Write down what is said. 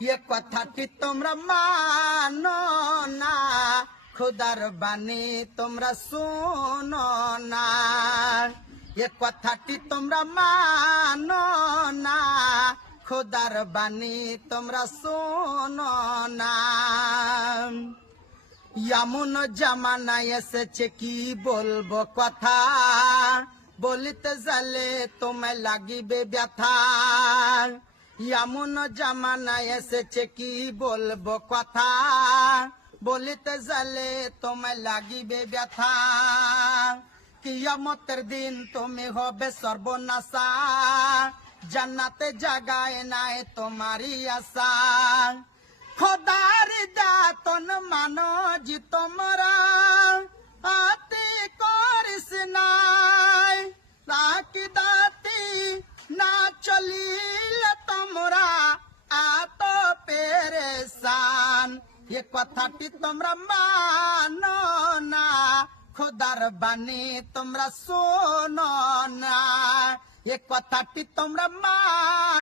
এ কথাটি তোমরা মানো না, খোদার বাণী তোমরা শোনো না। এ কথাটি তোমরা মানো না, খোদার বাণী তোমরা শোনো না। এমন জামানা এসেছে কি বলবো কথা, বলিতে গেলে তোমায় লাগিবে ব্যথা। এমন জামানা এসেছে কি বলবো কথা, বলিতে গেলে তোমায় লাগিবে ব্যথা। কিয়ামতের দিন তুমি হবে সর্বনাশা, জান্নাতে জাগায় নাই তোমারই আশা। খোদার দাতন মানো জি তোমরা, আতি করিস নাই। তাকি দাতি না চলিলে তোমরা আত পেরেশান। এ কথাটি তোমরা মানো না, খোদার বাণী তোমরা শোনো না। এ কথাটি তোমরা